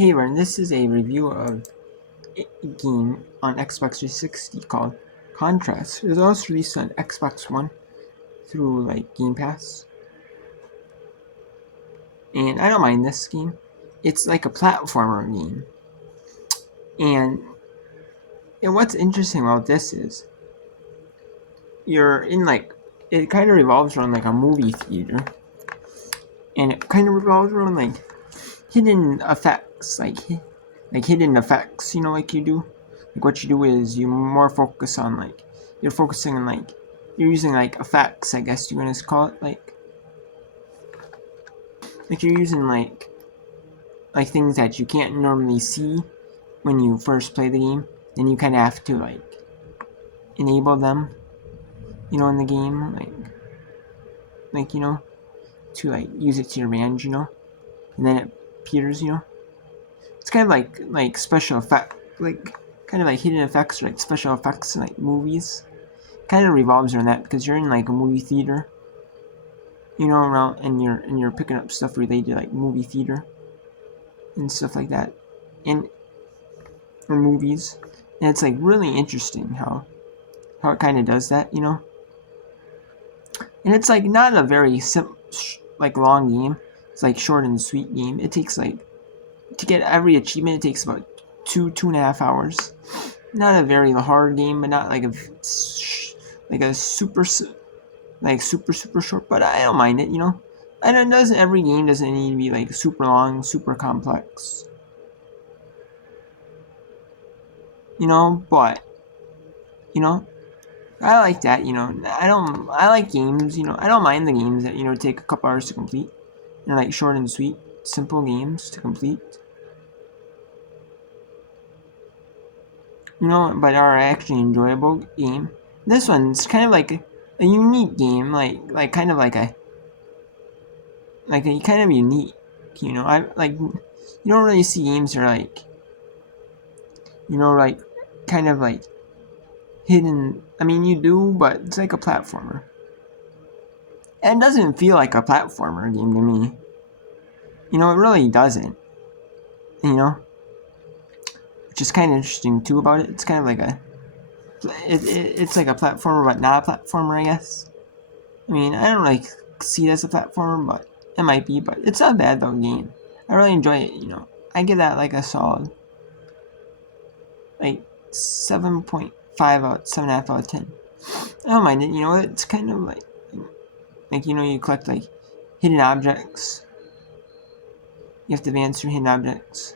Hey everyone, this is a review of a game on Xbox 360 called Contrast. It was also released on Xbox One through Game Pass. And I don't mind this game. It's like a platformer game. And what's interesting about this is you're in it kind of revolves around a movie theater. And it kind of revolves around hidden effects, like hidden effects, like you do. Like what you do is you more focus on you're focusing on you're using effects, I guess you want to call it, like you're using like things that you can't normally see when you first play the game. Then you kind of have to enable them, in the game, to use it to your advantage, and then it appears, It's kind of like special effect, kind of like hidden effects or special effects in movies. Kind of revolves around that because you're in a movie theater, around and you're picking up stuff related to movie theater and stuff like that, and or movies, and it's really interesting how it kind of does that, and it's not a very long game. It's short and sweet game. It takes to get every achievement, it takes about 2.5 hours. Not a very hard game, but not like a super super short. But I don't mind it, And it doesn't every game doesn't need to be super long, super complex, But I like that, I like games, I don't mind the games that take a couple hours to complete. They're short and sweet, simple games to complete. But are actually enjoyable game. This one's kind of like a unique game, kind of like a kind of unique. I you don't really see games that are kind of hidden. I mean, you do, but it's like a platformer. And it doesn't feel like a platformer game to me. It really doesn't. Which is kind of interesting too about it. It's kind of like it's like a platformer, but not a platformer, I guess. I mean, I don't see it as a platformer, but it might be. But it's not a bad though game. I really enjoy it. I give that a solid 7.5 out, 7.5 out of 10. I don't mind it. It's kind of you collect hidden objects. You have to advance through hidden objects,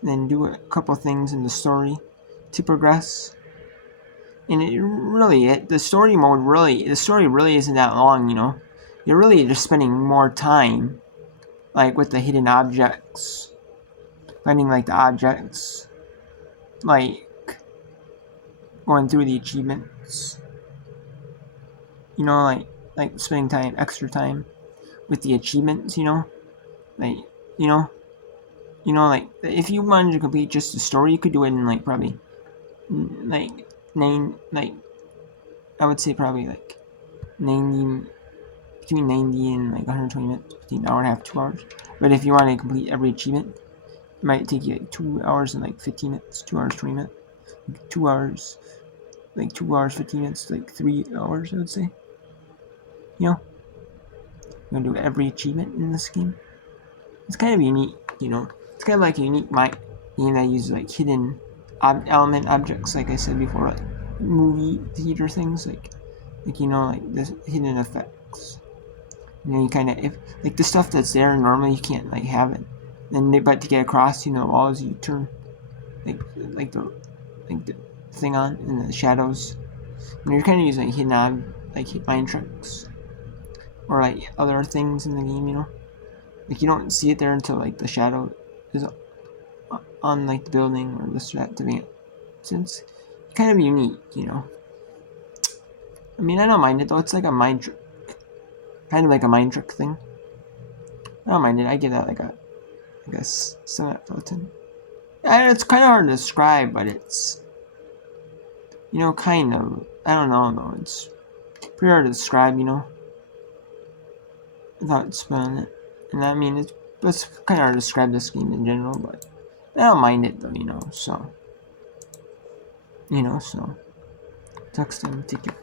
and then do a couple things in the story to progress. And the story really isn't that long, You're really just spending more time, with the hidden objects, finding the objects, going through the achievements, spending extra time with the achievements, like, you know, if you wanted to complete just the story, you could do it in probably, nine, I would say probably 90, between 90 and 120 minutes, between an hour and a half, 2 hours. But if you want to complete every achievement, it might take you 2 hours and 15 minutes, 2 hours, 20 minutes, 2 hours, 2 hours, 15 minutes, 3 hours, I would say. You're gonna do every achievement in this game. It's kind of unique, It's kind of a unique game that uses hidden element objects, like I said before, movie theater things, this hidden effects. You kind of, if the stuff that's there normally you can't have it. But to get across, the walls, you turn the thing on in the shadows. And you're kind of using hidden mind tricks or other things in the game, you don't see it there until the shadow is on the building or this or that to be. Since it's kind of unique, I mean, I don't mind it though. It's like a mind trick, kind of like a mind trick thing. I don't mind it. I give that a 7 out of 10. And it's kind of hard to describe, but it's kind of, I don't know though. It's pretty hard to describe, without spelling it. And I mean, But it's kind of hard to describe this game in general, but I don't mind it though, so. So. Text him, take care.